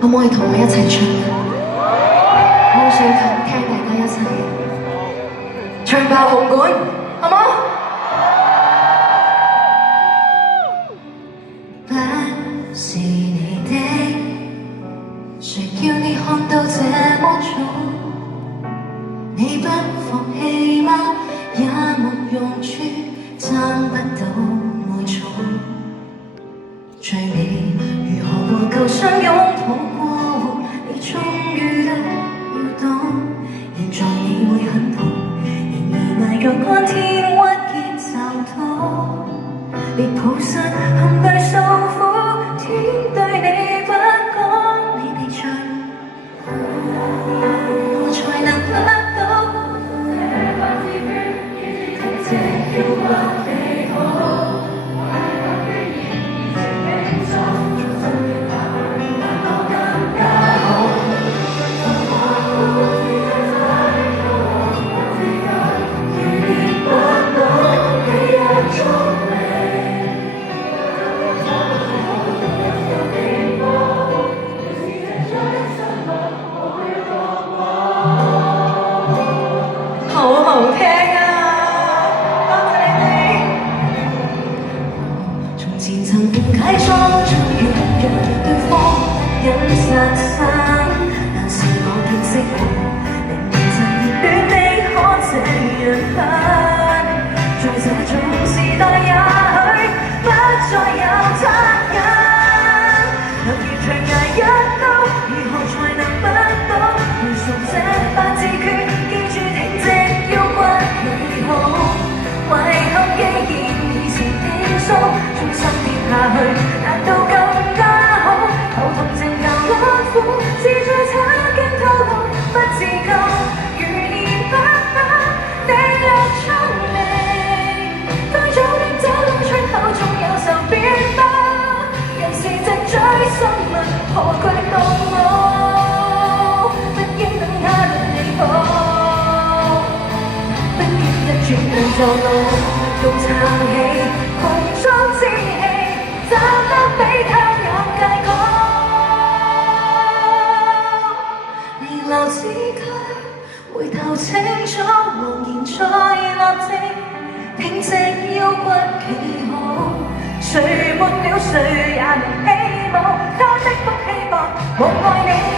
可唔可以同我一齊唱啊？我好想聽大家一齊唱爆紅館，好冇？不是你的，誰叫你看到這麼早？你不放棄嗎？也沒用處，爭不到愛寵。最美如何和舊相擁抱過？你終於得要懂，現在你會很痛，然而捱過乾天鬱結就痛。別抱失含淚訴苦，天對你不公，你被唱，我才能得到這要不美好。就路用撐起紅妝之氣，怎得比他有戒高？連留指甲，回頭清楚，茫然再立正，挺直腰骨企好。誰沒了誰也能希望，他的福氣薄，無愛你。